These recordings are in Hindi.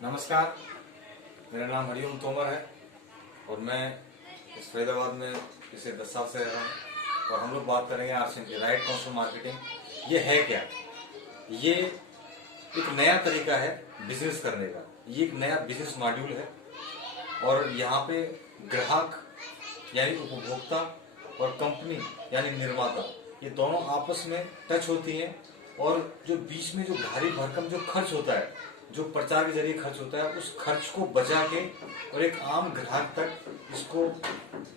नमस्कार, मेरा नाम हरिओम तोमर है और मैं इस फरीदाबाद में पिछले 10 साल से रह रहा हूँ। और हम लोग बात करेंगे आरसीएम की, राइट कंज्यूमर मार्केटिंग। ये है क्या? ये एक नया तरीका है बिजनेस करने का। ये एक नया बिजनेस मॉड्यूल है और यहाँ पे ग्राहक यानी उपभोक्ता और कंपनी यानी निर्माता, ये दोनों आपस में टच होती हैं। और जो बीच में जो भारी भरकम जो खर्च होता है, जो प्रचार के जरिए खर्च होता है, उस खर्च को बचा के और एक आम ग्राहक तक इसको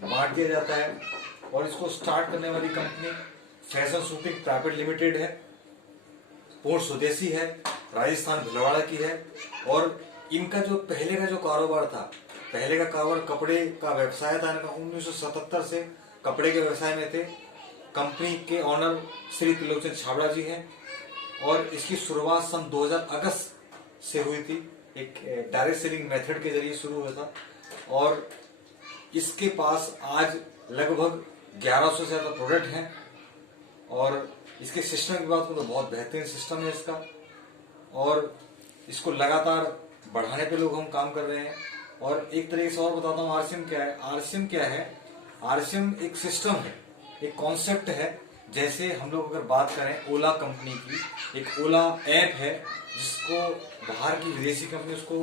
बांट दिया जाता है। और इसको स्टार्ट करने वाली company fashion shooting private limited है, पूर्ण स्वदेशी है, राजस्थान भिलवाड़ा की है। और इनका जो पहले का जो कारोबार था, पहले का कारोबार कपड़े का व्यवसाय था इनका। 1977 से कपड़े के व्यवसाय में थे। कंपनी के ऑनर श्री त्रिलोचन छाबड़ा जी हैं और इसकी शुरुआत सन 2000 अगस्त से हुई थी। एक डायरेक्ट सेलिंग मेथड के जरिए शुरू हुआ था और इसके पास आज लगभग 1100 से ज्यादा प्रोडक्ट हैं। और इसके सिस्टम की बात करूं तो बहुत बेहतरीन सिस्टम है इसका और इसको लगातार बढ़ाने पे लोग हम काम कर रहे हैं। और एक तरीके से और बताता हूँ आरसीएम क्या है। आरसीएम क्या है? आरसीएम एक सिस्टम है, एक कॉन्सेप्ट है। जैसे हम लोग अगर बात करें ओला कंपनी की, एक ओला ऐप है जिसको बाहर की विदेशी कंपनी उसको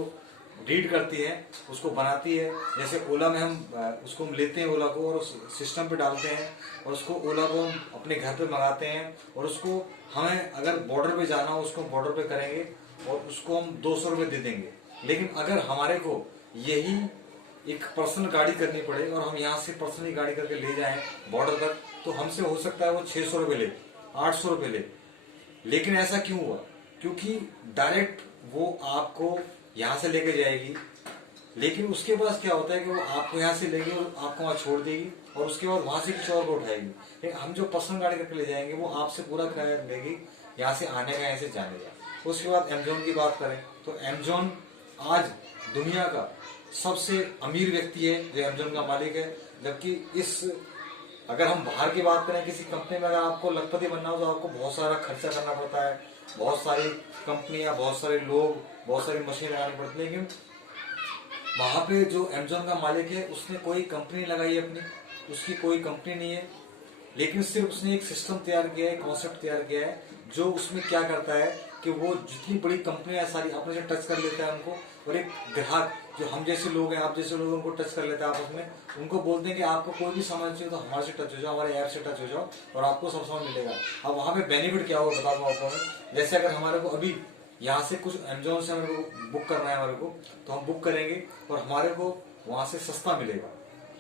रीड करती है, उसको बनाती है। जैसे ओला में हम उसको हम लेते हैं ओला को और उस सिस्टम पे डालते हैं और उसको ओला को हम अपने घर पे मंगाते हैं। और उसको हमें अगर बॉर्डर पे जाना हो उसको बॉर्डर पे करेंगे और उसको हम 200 रुपये दे देंगे। लेकिन अगर हमारे को यही एक पर्सनल गाड़ी करनी पड़े और हम यहाँ से पर्सनली गाड़ी करके ले जाएं बॉर्डर तक, तो हमसे हो सकता है वो 600 रुपये ले, 800 रुपये ले। लेकिन ऐसा क्यों हुआ? क्योंकि डायरेक्ट वो आपको यहाँ से लेके जाएगी, लेकिन उसके बाद क्या होता है कि वो आपको यहाँ से लेगी और आपको वहाँ छोड़ देगी और उसके बाद वहां से किसी और को उठाएगी। लेकिन हम जो पर्सनल गाड़ी करके ले जाएंगे वो आपसे पूरा किराया लेगी, यहाँ से आने का, यहाँ से जाने का। उसके बाद अमेजोन की बात करें तो अमेजोन आज दुनिया का सबसे अमीर व्यक्ति है जो अमेजोन का मालिक है। जबकि अगर हम बाहर की बात करें, किसी कंपनी में अगर आपको लखपति बनना हो तो आपको बहुत सारा खर्चा करना पड़ता है, बहुत सारी कंपनियां, बहुत सारे लोग, बहुत सारी मशीन लगानी पड़ती है। लेकिन वहां पे जो अमेजोन का मालिक है उसने कोई कंपनी लगाई है अपनी, उसकी कोई कंपनी नहीं है। लेकिन सिर्फ उसने एक सिस्टम तैयार किया है, कॉन्सेप्ट तैयार किया है, जो उसमें क्या करता है कि वो जितनी बड़ी कंपनियां सारी अपने से टच कर लेता है उनको। और एक ग्राहक जो हम जैसे लोग हैं, आप जैसे लोग, उनको टच कर लेता है आपस में। उनको बोलते हैं कि आपको कोई भी सामान चाहिए तो हमारे से टच हो जाओ, हमारे ऐप से टच हो जाओ और आपको सब सामान मिलेगा। अब वहां पे बेनिफिट क्या होगा बता दूं आपको मैं। जैसे अगर हमारे को अभी यहाँ से कुछ अमेजोन से हमारे को बुक करना है हमारे को, तो हम बुक करेंगे और हमारे को वहां से सस्ता मिलेगा।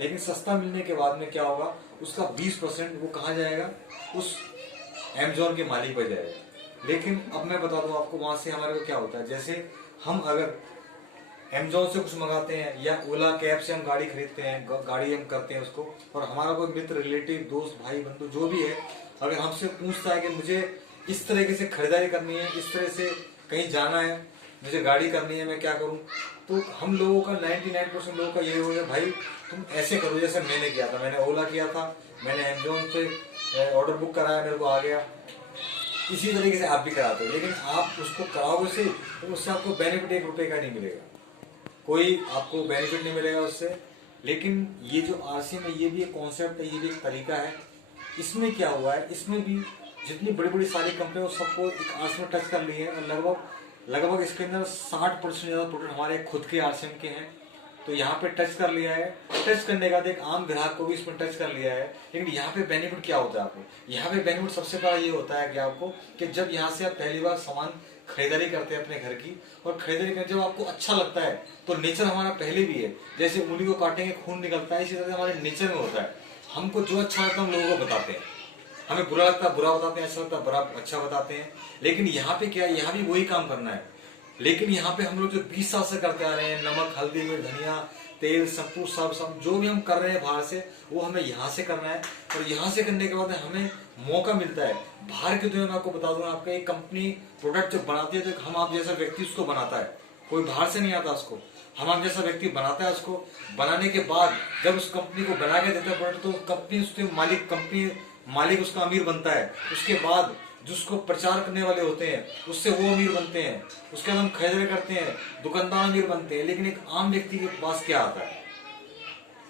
लेकिन सस्ता मिलने के बाद में क्या होगा, उसका 20% वो कहाँ जाएगा? उस अमेजोन के मालिक पर जाएगा। लेकिन अब मैं बता दूं आपको वहां से हमारे को क्या होता है। जैसे हम अगर अमेजोन से कुछ मंगाते हैं या ओला कैब से हम गाड़ी खरीदते हैं, गाड़ी हम करते हैं उसको, और हमारा कोई मित्र, रिलेटिव, दोस्त, भाई, बंधु जो भी है, अगर हमसे पूछता है कि मुझे इस तरीके से खरीदारी करनी है, इस तरह से कहीं जाना है, मुझे गाड़ी करनी है, मैं क्या करूं? तो हम लोगों का 99% लोगों का यही होगा, भाई तुम ऐसे करो जैसे मैंने किया था। मैंने ओला किया था, मैंने अमेजोन से ऑर्डर बुक कराया, मेरे को आ गया। इसी तरीके से आप भी कराते हो, लेकिन आप उसको कराओगे से तो उससे आपको बेनिफिट 1 रुपए का नहीं मिलेगा, कोई आपको बेनिफिट नहीं मिलेगा उससे। लेकिन ये जो आरसीएम है, ये भी एक कॉन्सेप्ट है, ये भी एक तरीका है। इसमें क्या हुआ है, इसमें भी जितनी बड़ी बड़ी सारी कंपनियां सबको एक आरसीएम टच कर ली है और लगभग इसके अंदर 60% ज्यादा प्रोडक्ट हमारे खुद के आरसीएम के हैं। तो यहाँ पे टच कर लिया है। टच करने के बाद एक आम ग्राहक को भी इसमें टच कर लिया है। लेकिन यहाँ पे बेनिफिट क्या होता है आपको? यहाँ पे बेनिफिट सबसे बड़ा ये होता है कि आपको कि जब यहाँ से आप पहली बार सामान खरीदारी करते हैं अपने घर की, और खरीदारी करके जब आपको अच्छा लगता है, तो नेचर हमारा पहले भी है, जैसे उंगली को काटेंगे खून निकलता है, इसी तरह हमारे नेचर में होता है। हमको जो अच्छा लगता है हम लोगों को बताते हैं, हमें बुरा लगता है बुरा बताते हैं, अच्छा लगता है बुरा अच्छा बताते हैं। लेकिन यहाँ पे क्या है, यहाँ भी वही काम करना है। लेकिन यहाँ पे हम लोग जो 20 साल से करते आ रहे हैं, नमक, हल्दी, मिर्च, धनिया, तेल, शैम्पू, सब जो भी हम कर रहे हैं बाहर से, वो हमें यहाँ से करना है। और यहाँ से करने के बाद हमें मौका मिलता है बाहर की दुनिया में। आपको बता दूं, आपका एक कंपनी प्रोडक्ट जो बनाती है, तो हम आप जैसा व्यक्ति उसको बनाता है, कोई बाहर से नहीं आता उसको, हम आप जैसा व्यक्ति बनाता है उसको। बनाने के बाद जब उस कंपनी को बना के देता है प्रोडक्ट, तो कंपनी उसके मालिक, कंपनी मालिक उसका अमीर बनता है। उसके बाद जिसको प्रचार करने वाले होते हैं उससे वो अमीर बनते हैं, उसके बाद हम खरीदारी करते हैं, दुकानदार अमीर बनते हैं। लेकिन एक आम व्यक्ति के पास क्या आता है?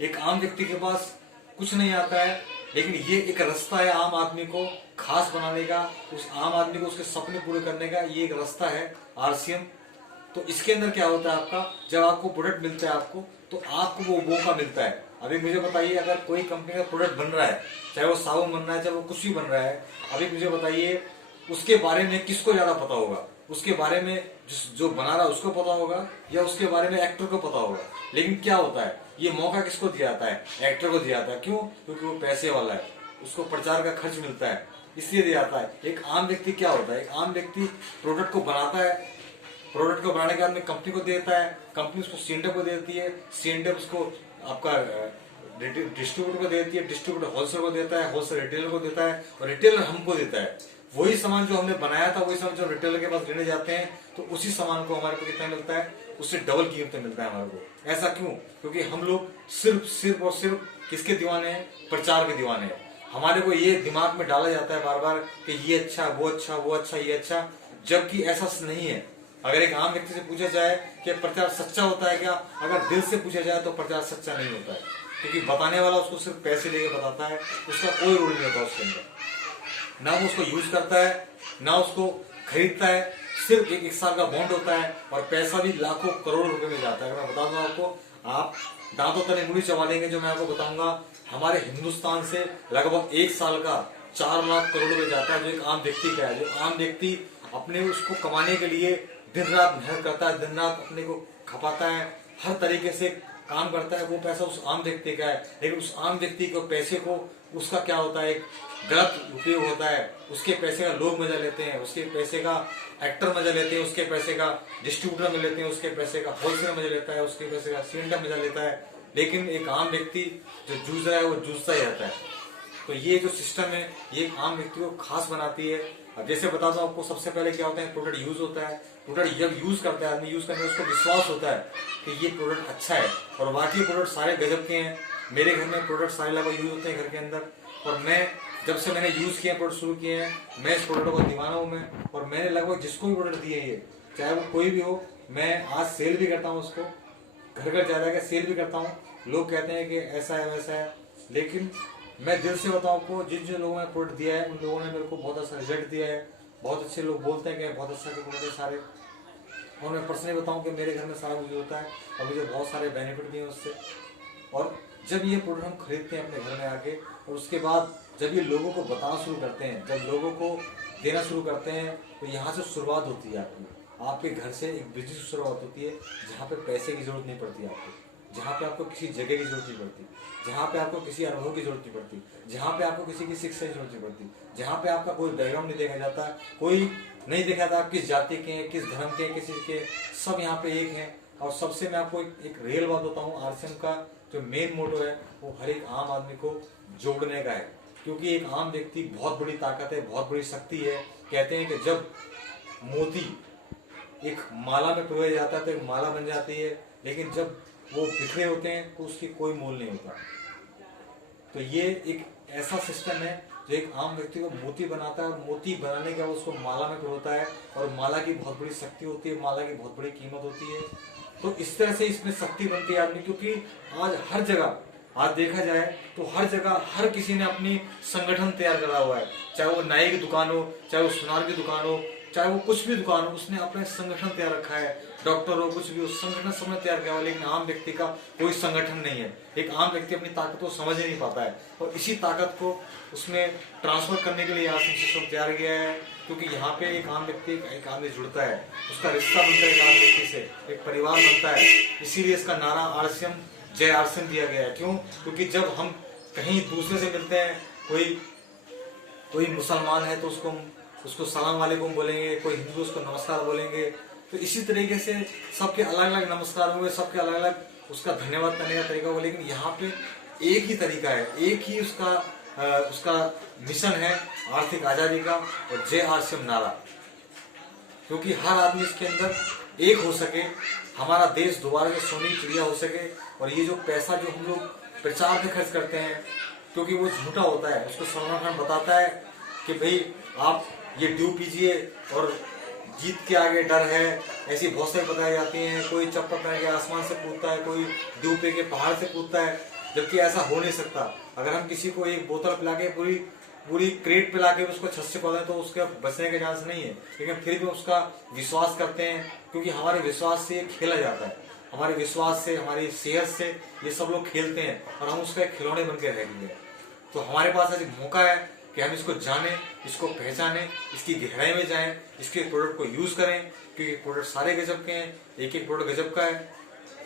एक आम व्यक्ति के पास कुछ नहीं आता है। लेकिन ये एक रास्ता है आम आदमी को खास बनाने का, उस आम आदमी को उसके सपने पूरे करने का, ये एक रास्ता है आरसीएम। तो इसके अंदर क्या होता है आपका, जब आपको प्रोडक्ट मिलता है आपको, तो आपको वो मौका मिलता है। अभी मुझे बताइए, अगर कोई कंपनी का प्रोडक्ट बन रहा है, चाहे वो साबुन बन रहा है, चाहे वो कुछ भी बन रहा है, अभी मुझे बताइए उसके बारे में किसको ज्यादा पता होगा? उसके बारे में जो बना रहा है उसको पता होगा, या उसके बारे में एक्टर को पता होगा। लेकिन क्या होता है, ये मौका किसको दिया जाता है? एक्टर को दिया जाता है। क्यों? क्योंकि वो पैसे वाला है, उसको प्रचार का खर्च मिलता है, इसलिए दिया जाता है। एक आम व्यक्ति क्या होता है, एक आम व्यक्ति प्रोडक्ट को बनाता है, प्रोडक्ट को बनाने के बाद में कंपनी को देता है, कंपनी उसको सीएनडीएफ को देती है, सीएनडीएफ उसको आपका डिस्ट्रीब्यूटर को देती है, डिस्ट्रीब्यूटर होलसेलर को देता है, होलसेल रिटेलर को देता है, और रिटेलर हमको देता है। वही सामान जो हमने बनाया था, वही सामान जो रिटेलर के पास लेने जाते हैं, तो उसी सामान को हमारे को कितना मिलता है? उससे डबल कीमत में मिलता है हमारे को। ऐसा क्यों? क्योंकि हम लोग सिर्फ और सिर्फ किसके दीवाने हैं? प्रचार के दीवाने हैं। हमारे को ये दिमाग में डाला जाता है बार बार कि ये अच्छा, वो अच्छा, वो अच्छा, ये अच्छा, जबकि ऐसा नहीं है। अगर एक आम व्यक्ति से पूछा जाए कि प्रचार सच्चा होता है क्या, अगर दिल से पूछा जाए तो प्रचार सच्चा नहीं होता है। क्योंकि बताने वाला उसको सिर्फ पैसे लेके बताता है, उसका कोई रोल नहीं होता उसके अंदर। ना वो उसको यूज करता है, ना उसको खरीदता है। सिर्फ एक साल का बॉन्ड होता है, और पैसा भी लाखों करोड़ों रुपए में जाता है। अगर मैं बता दूं आपको, आप दांतों तले उंगली चबा लेंगे, जो मैं आपको बताऊंगा, हमारे हिंदुस्तान से लगभग एक साल का 4 लाख करोड़ रुपए जाता है, जो एक आम व्यक्ति का है। जो आम व्यक्ति अपने उसको कमाने के लिए दिन रात मेहनत करता है, दिन रात अपने को खपाता है, हर तरीके से काम करता है, वो पैसा उस आम व्यक्ति का है। लेकिन उस आम व्यक्ति को पैसे को उसका क्या होता है, एक गलत उपयोग होता है। उसके पैसे का लोग मजा लेते हैं, उसके पैसे का एक्टर मजा लेते हैं, उसके पैसे का डिस्ट्रीब्यूटर मजा लेते हैं, उसके पैसे का होलसेलर मजा लेता है, उसके पैसे का सीएनडीएफ मजा लेता है। लेकिन एक आम व्यक्ति जो जूझ रहा है वो जूझता ही रहता है। तो ये जो सिस्टम है, ये आम व्यक्ति को खास बनाती है। अब जैसे बता दूं आपको, सबसे पहले क्या होता है, प्रोडक्ट यूज होता है। प्रोडक्ट जब यूज करता है आदमी, यूज करने में उसको विश्वास होता है कि ये प्रोडक्ट अच्छा है, और बाकी प्रोडक्ट सारे गजब के हैं। मेरे घर में प्रोडक्ट सारे लगभग यूज होते हैं घर के अंदर, और मैं जब से मैंने यूज किया, प्रोडक्ट शुरू किए हैं, मैं इस प्रोडक्ट को दीवाना हूं मैं। और मैंने लगभग जिसको भी प्रोडक्ट दिए, ये चाहे वो कोई भी हो, मैं आज सेल भी करता हूँ उसको, घर घर जा जाकर सेल भी करता हूँ। लोग कहते हैं कि ऐसा है वैसा है, लेकिन मैं दिल से बताऊं आपको, जिन जिन लोगों ने प्रोडक्ट दिया है, उन लोगों ने मेरे को बहुत अच्छा रिजल्ट दिया है। बहुत अच्छे लोग बोलते हैं कि बहुत अच्छा प्रोडक्ट है सारे। और मैं पर्सनली बताऊं कि मेरे घर में सारा कुछ होता है, और मुझे बहुत सारे बेनिफिट भी हैं उससे। और जब ये प्रोडक्ट हम खरीदते हैं अपने घर में आके, और उसके बाद जब ये लोगों को बताना शुरू करते हैं, जब लोगों को देना शुरू करते हैं, तो यहाँ से शुरुआत होती है आपके घर से एक बिजनेस की शुरुआत होती है, जहाँ पे पैसे की जरूरत नहीं पड़ती आपको, जहाँ पे आपको किसी जगह की जरूरत नहीं पड़ती, जहाँ पे आपको किसी अनुभव की जरूरत नहीं पड़ती, जहाँ पे आपको किसी की शिक्षा की जरूरत नहीं पड़ती, जहाँ पे आपका कोई बैकग्राउंड नहीं देखा जाता, कोई नहीं देखा जाता आप किस जाति के हैं, किस धर्म के, किसी के, सब यहाँ पे एक हैं। और सबसे मैं आपको एक रियल बात बताऊँ, आरसीएम का जो मेन मोटो है, वो हर एक आम आदमी को जोड़ने का है। क्योंकि एक आम व्यक्ति बहुत बड़ी ताकत है, बहुत बड़ी शक्ति है। कहते हैं कि जब मोती एक माला में पिरोया जाता है तो एक माला बन जाती है, लेकिन जब वो बिखरे होते हैं तो उसकी कोई मोल नहीं होता। तो ये एक ऐसा सिस्टम है जो एक आम व्यक्ति को मोती बनाता है, और मोती बनाने के बाद उसको माला में पिरोता है, और माला की बहुत बड़ी शक्ति होती है, माला की बहुत बड़ी कीमत होती है। तो इस तरह से इसमें शक्ति बनती है आदमी। क्योंकि आज हर जगह, आज देखा जाए तो हर जगह हर किसी ने अपनी संगठन तैयार करा हुआ है। चाहे वो नाई की दुकान हो, चाहे वो सुनार की दुकान हो, चाहे वो कुछ भी दुकान हो, उसने अपना संगठन तैयार रखा है। डॉक्टर हो, कुछ भी हो, संगठन सबने तैयार किया हुआ। लेकिन आम व्यक्ति का कोई संगठन नहीं है। एक आम व्यक्ति अपनी ताकत को समझ ही नहीं पाता है, और इसी ताकत को उसमें ट्रांसफर करने के लिए यहाँ सिस्टम तैयार किया है। क्योंकि यहाँ पे एक आम व्यक्ति एक आदमी जुड़ता है, उसका रिश्ता बनता है एक आम व्यक्ति से, एक परिवार बनता है। इसीलिए इसका नारा आरसीएम जय आरसीएम दिया गया है। क्यों? क्योंकि जब हम कहीं दूसरे से मिलते हैं, कोई मुसलमान है तो उसको सलाम वालेकुम बोलेंगे, कोई हिंदू उसको नमस्कार बोलेंगे। तो इसी तरीके से सबके अलग अलग नमस्कार होंगे, सबके अलग अलग उसका धन्यवाद करने का तरीका होगा। लेकिन यहाँ पे एक ही तरीका है, एक ही उसका मिशन है आर्थिक आजादी का, और जय आरसीएम नारा। क्योंकि हर आदमी इसके अंदर एक हो सके, हमारा देश दोबारा से सोने की चिड़िया हो सके। और ये जो पैसा जो हम लोग प्रचार पे खर्च करते हैं, क्योंकि वो झूठा होता है, उसको सलमान खान बताता है कि भाई आप ये ड्यू पीजिए और जीत के आगे डर है, ऐसी बहुत सारी बताई जाती हैं। कोई चप्पल पहन के आसमान से कूदता है, कोई ड्यू पे के पहाड़ से कूदता है, जबकि ऐसा हो नहीं सकता। अगर हम किसी को एक बोतल पिला के पूरी पूरी क्रेट पिला के उसको छत से कूदा तो उसके बचने के चांस नहीं है, लेकिन फिर भी उसका विश्वास करते हैं, क्योंकि हमारे विश्वास से ये खेला जाता है। हमारे विश्वास से, हमारी सेहत से ये सब लोग खेलते हैं और हम उसका एक खिलौने बन के रह गए। तो हमारे पास आज मौका है कि हम इसको जानें, इसको पहचानें, इसकी गहराई में जाएं, इसके प्रोडक्ट को यूज करें, क्योंकि प्रोडक्ट सारे गजब के हैं, एक एक प्रोडक्ट गजब का है।